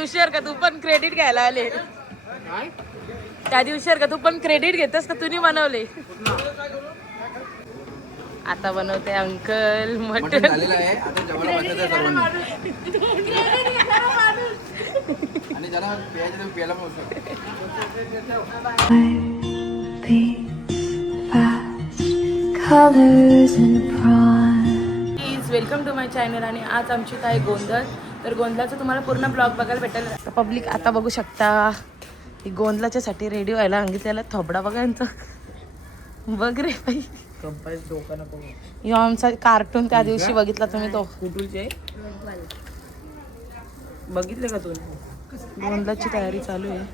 दिवशी का तू पण क्रेडिट घ्यायला आले. त्या दिवशी का तू पण क्रेडिट घेतस का तुम्ही बनवले. आता बनवते अंकल मटन. झालेलं आहे आता जेवायला बसायचं सर्वांनी. आणि जरा प्यायचं तर प्यायला पण please welcome to my channel. आणि आज आमची काय गोंधळ. तर गोंधळाचं तुम्हाला पूर्ण ब्लॉग बघायला भेटेल. पब्लिक आता बघू शकता गोंधळाच्या साठी रेडी व्हायला अंगितल्याला थोबडा बघा यांचा. बघ रे बाई यो आमचा कार्टून त्या दिवशी बघितला तुम्ही तो कुटूलचे बघितले का तुम्ही. गोंधळाची तयारी चालू आहे.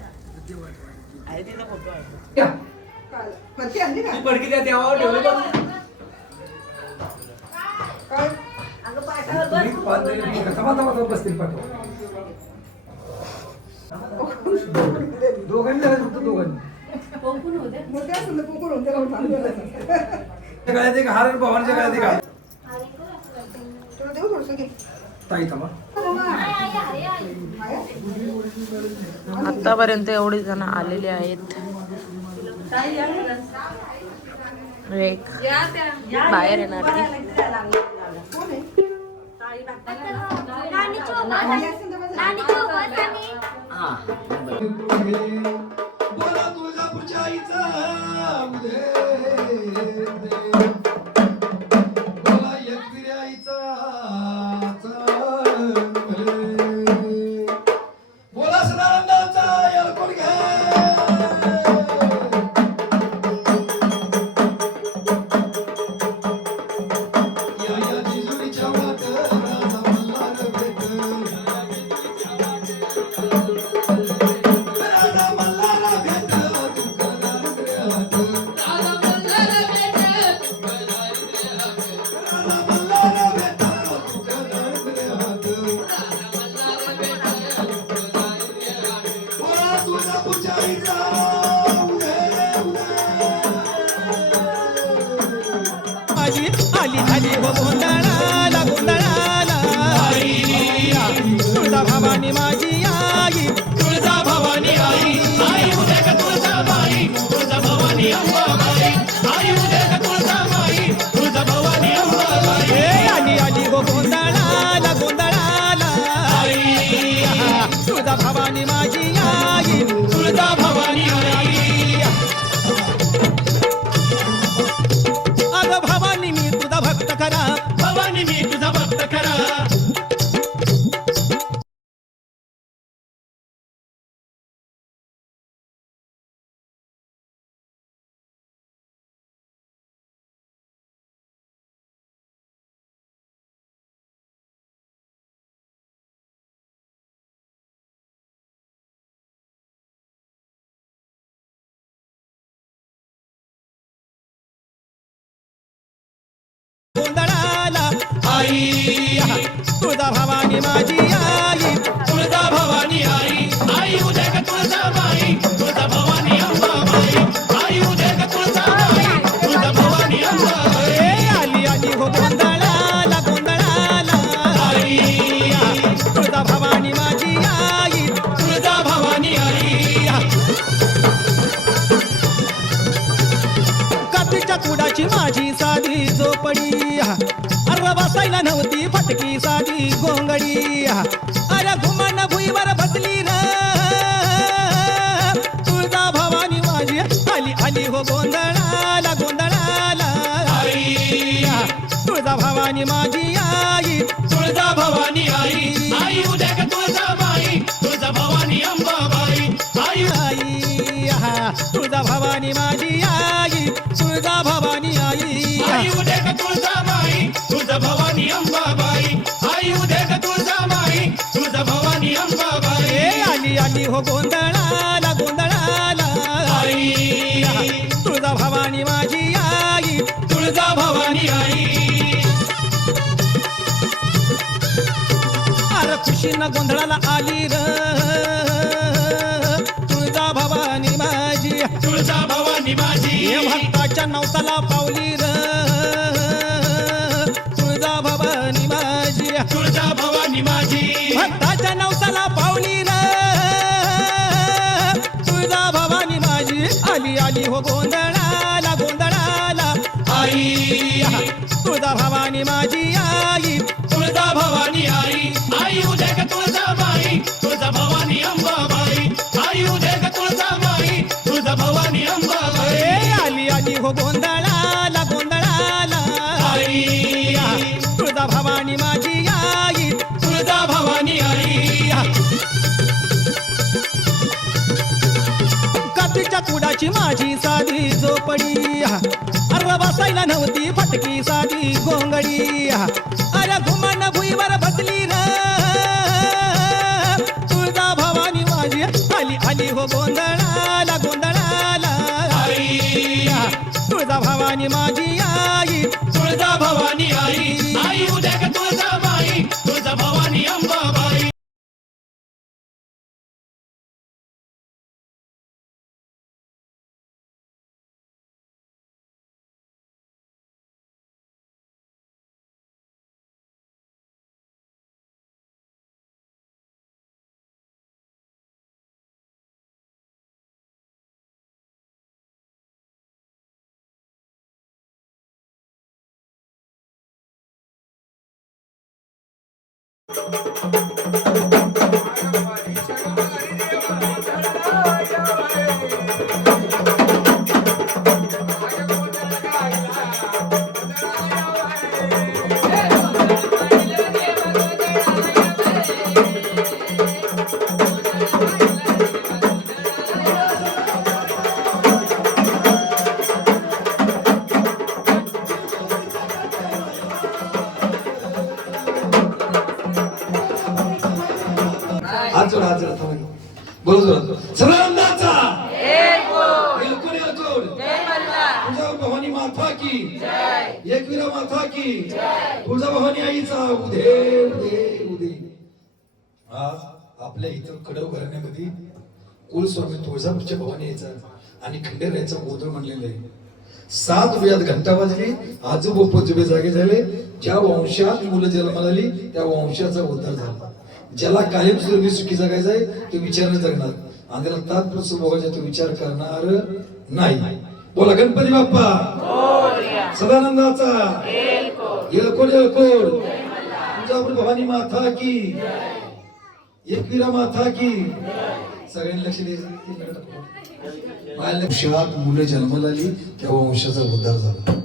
आतापर्यंत एवढे जण आलेले आहेत. एक बाहेर येणार भवानी माझी आई तुळजा भवानी आई आई उद्या का तुळजा बाई तुळजा भवानी अंबाबाई आई उद्या का तुळजा बाई तुळजा भवानी अंबाबाई आली आली गो गोंधळाला गोंधळाला आई तुळजा भवानी माझी आई तुळजा भवानी आई. अग भवानी मी तुझा भक्त खरा भवानी मी तुझा भक्त खरा. गोंधळाला आई तुळजा भवानी माझी आई तुळजा भवानी आई आई उद्या का तुळजा बाई तुळजा भवानी अंबाबाई आई उद्या का तुळजा बाई तुळजा भवानी अंबाबाई. आली आली हो गोंधळाला गोंधळाला आई तुळजा भवानी माझी आई तुळजा भवानी आई. कातीच्या कुडाची माझी साधी झोपडी अरे बसायला नव्हती फटकी साधी गोंगडी अरे घुमान भुईवर बसली र तुळजा भवानी माझी आली आली हो गोंधळाला गोंधळाला आई तुळजा भवानी माझी आई तुळजा भवानी आई आई उद्या का तुळजा बाई तुळजा भवानी अंबाबाई आई आई तुळजा भवानी माझी आई तुळजा भवानी आई आई उद्या का तुळजा बाई तुळजा भवानी अंबाबाई आई उद्या का तुळजा बाई तुळजा भवानी अंबाबाई. आली आली हो गोंधळाला गोंधळाला आई तुळजा भवानी माझी आई तुळजा भवानी आई. अरे खुशीनं गोंधळाला आली र तुळजा भवानी माझी तुळजा भवानी माझी भक्ताच्या नवसाला पावली र तुळजा भवानी माझी तुळजा भवानी माझी भक्ताच्या नवसाला पावली र आली हो गोंधळाला गोंधळाला आई तुळजा भवानी माझी आई तुळजा भवानी आई आई उदे ग तुळजाबाई तुळजा भवानी अंबाबाई आई उदे ग तुळजाबाई तुळजा भवानी अंबाबाई आली आली हो गोंधळाला गोंधळाला आई तुळजा भवानी माझी आई तुळजा भवानी आई कातीच्या कुडाची माझी साधी झोपडी अरे बसायला नव्हती फटकी साधी गोंगडी अरे घुमान भुईवर बसली र तुळजा भवानी माझी आली आली हो गोंधळाला गोंधळाला आई तुळजा भवानी माझी आई तुळजा भवानी आई आई उद्या ग तुळजाबाई तुळजा भवानी अंबाबाई हात जोडा बोल जोरात सर्वांनाचा बिलकुल बिलकुल तुळजा भवानी माता की एकविरा माता की तुळजा भवानी आईचा उदे उदे उदे आज आपल्या इथं कडव घराण्यामध्ये कुलस्वामी तुळजापूरच्या भवानी यायचा आणि खंडेर याचा गोंधळ म्हणलेला आहे 7 वेळात घंटा वाजली आजोबा पोजोबे जागे झाले ज्या वंशात मुलं जन्माला आली त्या वंशाचा उद्धार झाला ज्याला कायमस्वरूपी सुखी जगायचं आहे तो विचारने जगणार आणि त्याला तात्पुरतं भोगायचा तो विचार करणार नाही बोला गणपती बाप्पा सदानंदाचा येळकोट येळकोट तुळजापूर भवानी माता की एकविरा माता की सगळ्यांनी लक्ष द्यायचं वंशात मुलं जन्माला आली त्या वंशाचा उद्धार झाला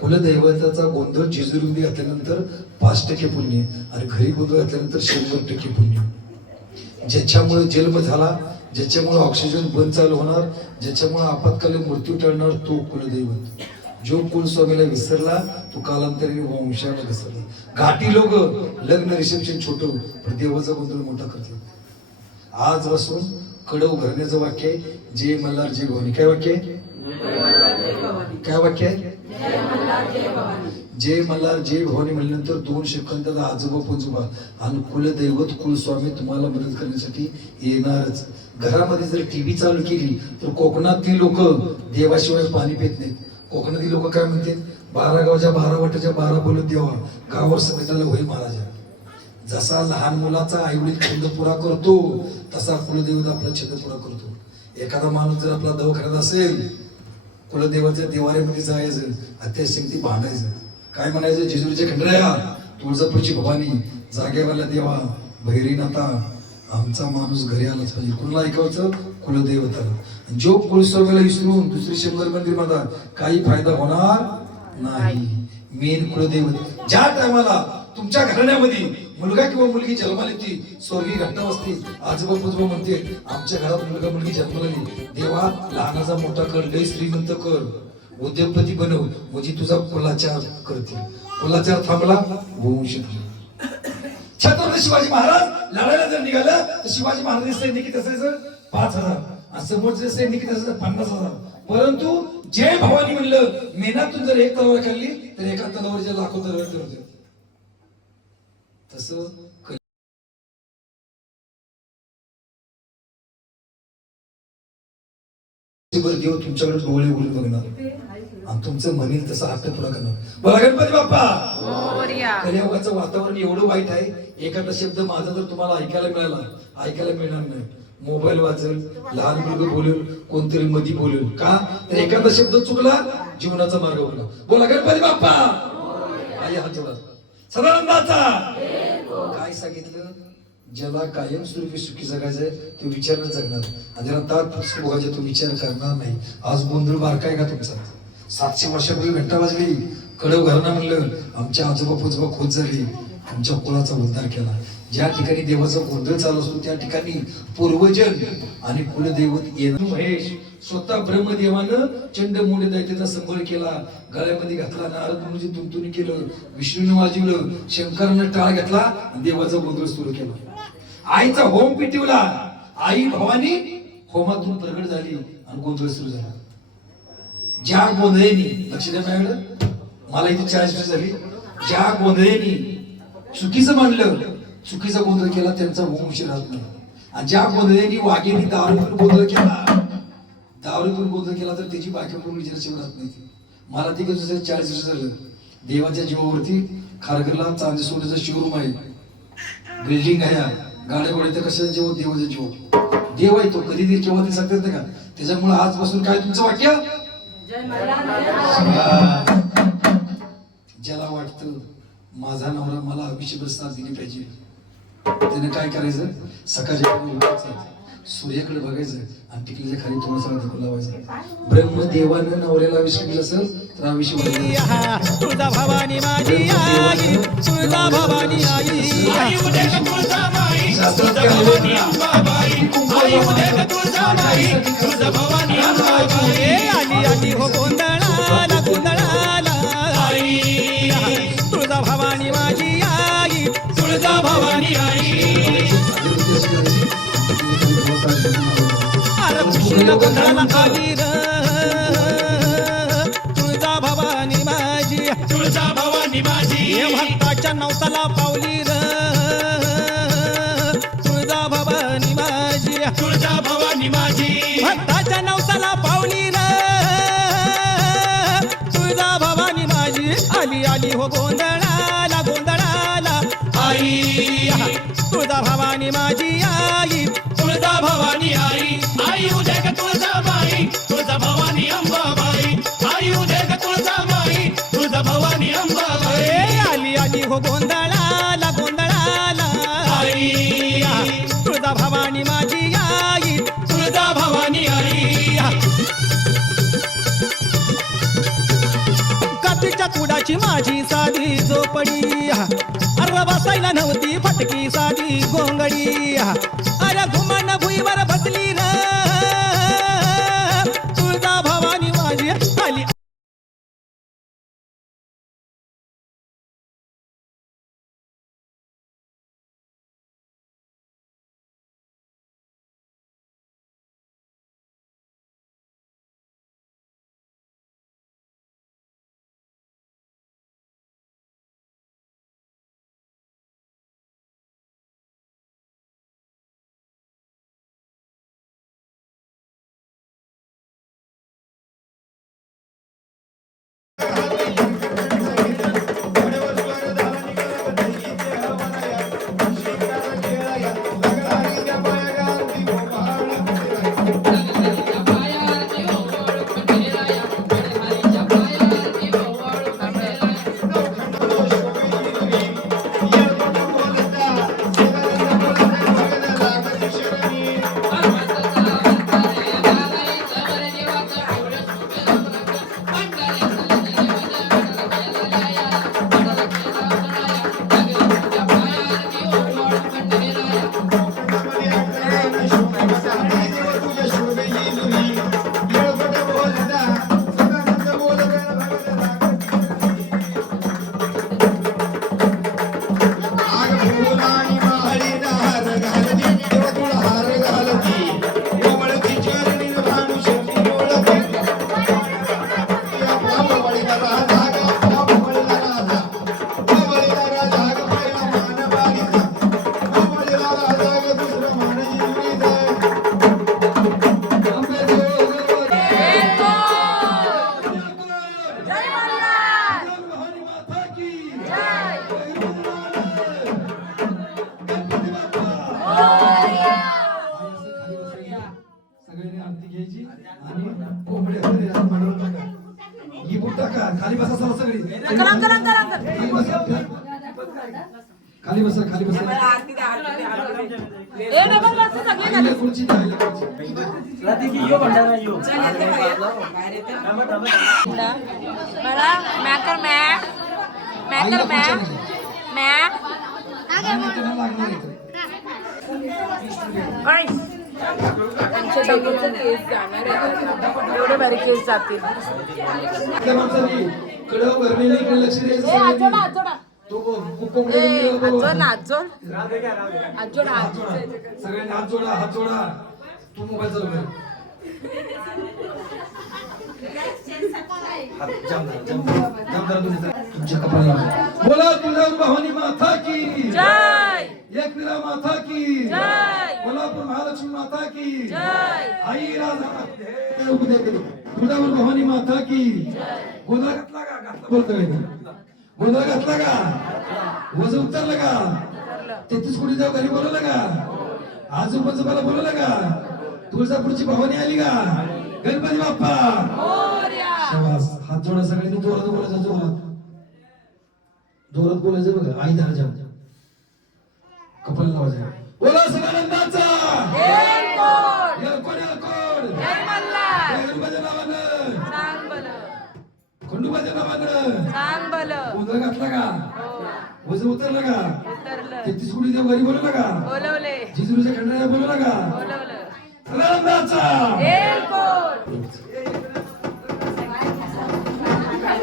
कुलदैवताचा गोंधळ जेजुरीमध्ये घातल्यानंतर 5% पुण्य आणि घरी गोंधळ घातल्यानंतर 100% पुण्य ज्याच्यामुळे जन्म झाला ज्याच्यामुळे ऑक्सिजन बंद चालू होणार ज्याच्यामुळे आपत्कालीन मृत्यू टळणार तो कुलदैवत जो कुलस्वामीला विसरला तो कालांतराने वंशाला घसरला घाटी लोक लग्न रिसेप्शन छोटं पण देवाचा गोंधळ मोठा करतात आजपासून कडव घरण्याचं वाक्य आहे जय मल्हार जय भवानी काय वाक्य आहे काय वाक्य आहे जय मल्हार जय भवानी म्हणल्यानंतर 2 सेकंदात आजोबा पोजोबा आणि कुलदैवत कुलस्वामी तुम्हाला मदत करण्यासाठी येणारच घरामध्ये जर टीव्ही चालू केली तर कोकणातली लोक देवाशिवाय पाणी पित नाहीत कोकणातली लोक काय म्हणतात 12 गावच्या 12 वाटाच्या 12 बोलत देवा गावावर सगळ्याला होईल महाराजा जसा लहान मुलाचा आईवडील छंद पुरा करतो तसा कुलदैवत आपला छंद पुरा करतो एखादा माणूस जर आपला दवाखान्यात असेल कुलदेवाच्या देवाऱ्यामध्ये जायचं अत्याशक्ती भांडायचं काय म्हणायचं जेजुरीच्या खंडराया तुळजापूरची भवानी जागेवाला देवा भैरीनाथा आमचा माणूस घरी आलाच पाहिजे कुणाला ऐकायचं कुलदेवताला जो कुलस्वामीला विसरून दुसरी शंकर मंदिर मध्ये काही फायदा होणार नाही मेन कुलदैवत ज्या टायमाला तुमच्या घराण्यामध्ये मुलगा किंवा मुलगी जन्माला येते स्वर्गीय घंटा वाजते आजोबा पोजोबा म्हणते आमच्या घरात मुलगा मुलगी जन्माला आली देवा लहानाचा मोठा कर लय श्रीमंत कर उद्योगपती बनव म्हणजे तुझा कुलाचार करतील कुलाचार थांबला वंश छत्रपती शिवाजी महाराज लढायला जर निघाला तर शिवाजी महाराज सैन्य किती असायचं 5000 आणि समोरचे सैन्य किती असायचं 50,000 परंतु जय भवानी म्हणलं मेनातून जर एक तलवार खाल्ली तर एका तलवारीच्या लाखो तलवार करते तसं देव तुमच्याकडे डोळे उघडून बघणार आणि तुमचं म्हणेल तसं हट्ट पुरा करणार बोला गणपती बाप्पा कलियुगाचं वातावरण एवढं वाईट आहे एखादा शब्द माझा जर तुम्हाला ऐकायला मिळाला ऐकायला मिळणार नाही मोबाईल वाचेल, लहान मुलगा बोलेल, कोणतरी मधी बोलेल. का तर एखादा शब्द चुकला जीवनाचा मार्ग होता. बोला गणपती बाप्पा. आई हात जोडा. सदानंदाचा काय सांगितलं, ज्याला कायमस्वरूपी सुखी जगायचंय तो विचारनं जगणार, आणि ज्याला तात्पुरती भोगायचे तो विचार करणार नाही. आज गोंधळ बारका आहे का तुमचा? 700 वर्षापूर्वी घंटा वाजली, कडव घराणा म्हणलं, आमच्या आजोबा पोजोबा खोत झाली, आमच्या कुळाचा उद्धार केला. ज्या ठिकाणी देवाचा गोंधळ चालू असतो त्या ठिकाणी पूर्वजन आणि कुलदैवत येणं. महेश स्वतः ब्रह्मदेवानं चंडमूळ दैत्याचा संभाळ केला, गळ्यामध्ये घातला, नारद मुनी तुंतुनी केलं, विष्णूने वाजवलं, शंकरानं टाळ घेतला आणि देवाचा गोंधळ सुरू केला. आईचा होम पिटिवला, आई भवानी होमातून प्रगट झाली आणि गोंधळ सुरू झाला. ज्या गोंधळेनी, लक्ष द्या माझ्याकडं, मला इथे 40 वर्ष झाली, ज्या गोंधळेनी चुकीचं मानलं, चुकीचा गोंधळ केला, त्यांचा वंश राहत नाही. आणि ज्या गोंधळेनी वाघेनी दारू पिऊन गोंधळ केला, दारू पिऊन गोंधळ केला, तर त्याची बायका करून विचाराशिवाय राहत नाही. मला ती 40 वर्ष झालं. देवाच्या जीवावरती खारघरला चांदी सोन्याचा शोरूम आहे, बिल्डिंग आहे, गाड्या गोड्या, कशाचा जीव? देवाचा जीव. देव आहे तो, कधी देईल केव्हा ते सांगतात नाही का? त्याच्यामुळे आजपासून काय तुमचं वाक्य? ज्याला वाटतं माझा नवरा मला आयुष्यभर साथ दिली पाहिजे, त्याने काय करायचं? सकाळच्या उठायचं, सूर्याकडे बघायचं आणि टिकलीच्या खाली तुम्हाला धक्का लावायचा. ब्रह्मदेवानं नवऱ्याला आयुष्य दिलं असेल तर आयुष्य तुळजा भवानी माझी आई, तुळजा भवानी आई, आई उदे तुळजा माई, तुळजा भवानी अंबाबाई, आई उदे तुळजा माई, तुळजा भवानी अंबाबाई. आली आली हो गोंधळाला, गोंधळाला आई, तुळजा भवानी माझी आई, तुळजा भवानी आई. अरे खुशीला गोंधळाला आली र, तुळजा भवानी माझी, तुळजा भवानी माझी. भक्ताच्या नवसाला पावली र, तुळजा भवानी माझी, तुळजा भवानी माझी. भक्ताच्या नवसाला पावली र, तुळजा भवानी माझी. आली आली हो गोंधळाला, गोंधळाला आई, तुळजा भवानी माझी आई, तुळजा भवानी आई. आई उदे ग तुळजा माई, तुळजा भवानी अंबाबाई, आई उदे ग तुळजा माई, तुळजा भवानी अंबाबाई. आली आली हो गोंधळाला, गोंधळाला आई, तुळजा भवानी माझी आई, तुळजा भवानी आई. कातीच्या कुडाची माझी साधी झोपडी, अरे बसायला नव्हती फटकी साधी गोंगडी. अरे घुमन भुईवर बसली र, तुळजा भवानी माझी आली. खाली बसा सर सगळी अंकल अंकल अंकल अंकल खाली बसा खाली बसा खाली बसा ए डबल बस सगळे आईला खुर्ची द्या, आईला खुर्ची. मला मॅकर मॅक मॅकर मॅक मॅक त्यांना लागणार आहे. आमच्या डबलचा केस जाणार आहे. एवढे भारी केस जातील. आपल्या माणसाने कडं भरलेली इकडे लक्ष द्यायचं ए आजोडा सगळ्यांनी. आजोडा तो कोंबडी ए बरोबर. आजोड ना आजोड आजोड हात जोडा. सगळ्यांनी हात जोडा हात जोडा तू मोबाईल चालू कर तुमच्या कपाळाला बोला तुळजाभवानी भवानी माता की जय एकविरा माता की जय कोल्हापूर महालक्ष्मी माता की जय आई राजा तुळजाभवानी भवानी माता की गोंधळ घातला का घातला बोलतोय गोंधळ घातला का वजन उतरलं का 33 कोटी जाऊ घरी बोलवलं का आजोबाला बोलवलं का तुळजापूरची भवानी आली का गणपती बाप्पा शाबास हात जोडा सगळ्यांनी जोरात बोलायचं जोरात जोरात बोलायचं बघा आई दर्जा कपाल लावायचं बोला सदानंदाचा येळकोट येळकोट जय मल्हार गणपतीच्या नावानं सांग बल खंडोबाच्या नावानं सांग बल गोंधळ घातला का वजन उतरलं का उतरलं 33 कोटी देव घरी बोलवलं का बोलवले जिजुरीच्या खंडाला बोलवलं का बोलवलं सदानंदाचा एअरपोर्ट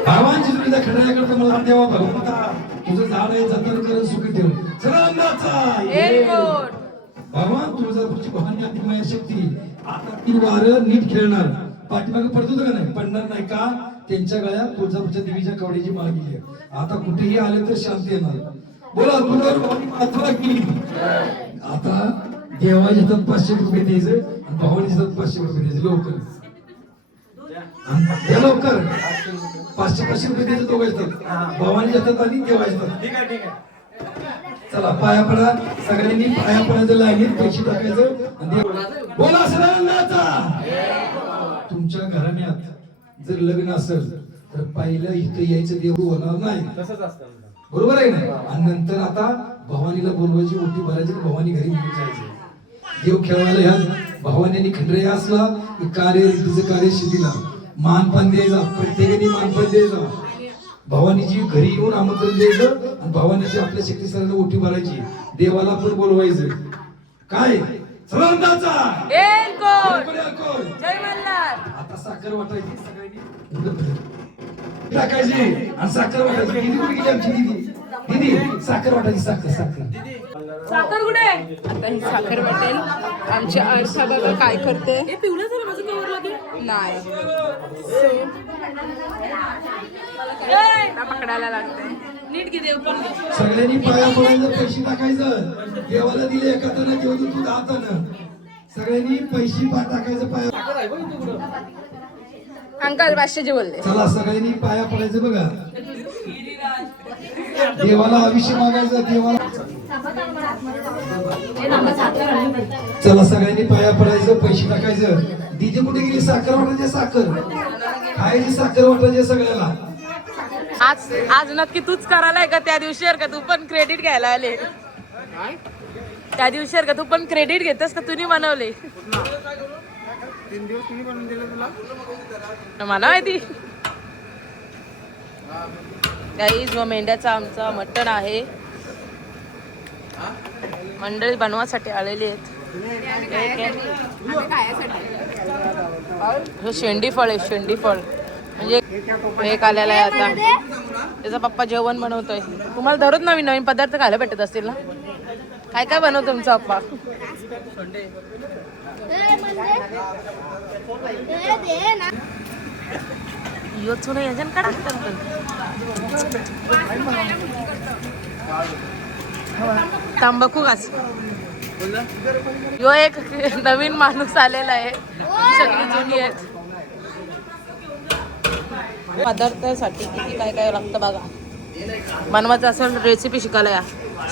भावान जिजुरीच्या खंडाकडे मला देवा भगवंता तुझं झाड आहे जतन करून सुखी ठेव सदानंदाचा एअरपोर्ट भगवान तुळजापूरची भवानी अतिमाया शक्ती आता ती वारं नीट खेळणार पाठीमागे पडतो का नाही पडणार नाही का त्यांच्या गळ्यात तुळजापूरच्या देवीच्या कवडीची माळ गेली आता कुठेही आले तर शांती येणार बोला तुळजापूर भवानी माता की आता देवाच्या हातात 500 रुपये द्यायचं आणि भवानीच्या हातात 500 रुपये द्यायचं लवकर द्या लवकर 500 रुपये द्यायचं दोघांच्या भवानीच्या हातात आणि देवाच्या हातात ठीक आहे चला पाया पडा सगळ्यांनी पाया पडायचं लाईनीत पैसे टाकायचं आणि देव- बोला सदानंदाचा तुमच्या घराण्यात जर लग्न असेल तर पहिलं इथं यायचं देव होणार नाही तसंच असतं बरोबर आहे ना आणि नंतर आता भवानीला बोलवायची ओटी भरायची आणि भवानी घरी घेऊन जायचं देव खेळवायला ह्या भवानी खंडरे असला की कार्य तिचं कार्य शिदीला मानपान द्यायचा प्रत्येकाने मानपान द्यायचा भवानीची घरी येऊन आमंत्रण द्यायचं आणि भवानीची आपल्या शक्ती सरांना ओटी भरायची देवाला पण बोलवायचं काय सदानंदाचा एअरपोर्ट जय मल्हार आता साखर वाटायची सगळ्यांनी टाकायची आणि साखर वाटायची दिदी कुठे गेली आमची दिदी साखर वाटायची साखर साखर कुठे आता ही साखर वाटेल आमची आरसा बघा काय करते हे पिवळं झालं माझं कवर लागेल नाही आता पकडायला लागते नीट घे देव पण सगळ्यांनी पाया पडायचं पैसे टाकायचं देवाला दिले एका हातानं देव तू 10 हातानं सगळ्यांनी पैसे टाकायचं पाया अंकल 500 बोलले चला सगळ्यांनी पाया पडायचं बघा देवाला आयुष्य मागायचं देवाला चला सगळ्यांनी पाया पडायचं पैसे टाकायचं दीदी कुठे गेली साखर वाटायची साखर खायची साखर वाटायची सगळ्याला आज आज नक्की तूच करायलाय का त्या दिवशी का तू पण क्रेडिट घ्यायला आले त्या दिवशी का तू पण क्रेडिट घेतस का तुम्ही बनवले 3 दिवस तुम्ही बनवून दिले तुला मला माहिती काही जो मेंढ्याचा आमचा मटण आहे मंडळी बनवासाठी आलेली आहेत हे शेंडी फळ आहे शेंडी फळ म्हणजे एक आलेला आहे आता त्याचा पप्पा जेवण बनवतोय तुम्हाला दररोज नवीन नवीन पदार्थ खायला भेटत असतील ना काय काय बनवतो तुमचा पप्पा योचून यजन काढा तंबाखू घास यो एक नवीन माणूस आलेला आहे सगळी जुनी आहेत पदार्थासाठी किती काय काय लागतं बघा बनवायचं असेल रेसिपी शिकायला या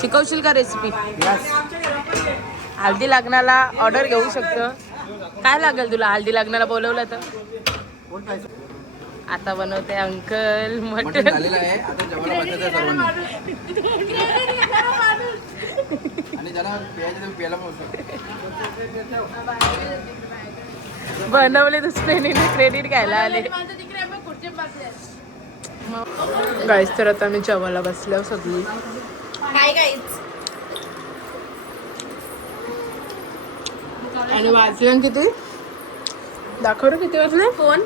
शिकवशील का रेसिपी हल्दी लग्नाला ऑर्डर घेऊ शकतो काय लागेल तुला हल्दी लग्नाला बोलवलं तर आता बनवते अंकल मटण मटण. झालेलं आहे आता जेवायला बसायचं आहे सर्वांनी आणि ज्यांना प्यायचं ते प्यायला पण बनवले दुसऱ्याने क्रेडिट घ्यायला आले. गाईस तर आता मी जेवायला बसल्यावर सगळी आणि वाजले किती दाखव रे किती वाजले फोन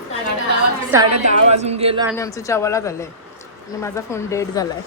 10:30 वाजून गेलो आणि आमचं जेवायला झालंय आणि माझा फोन डेट झालाय.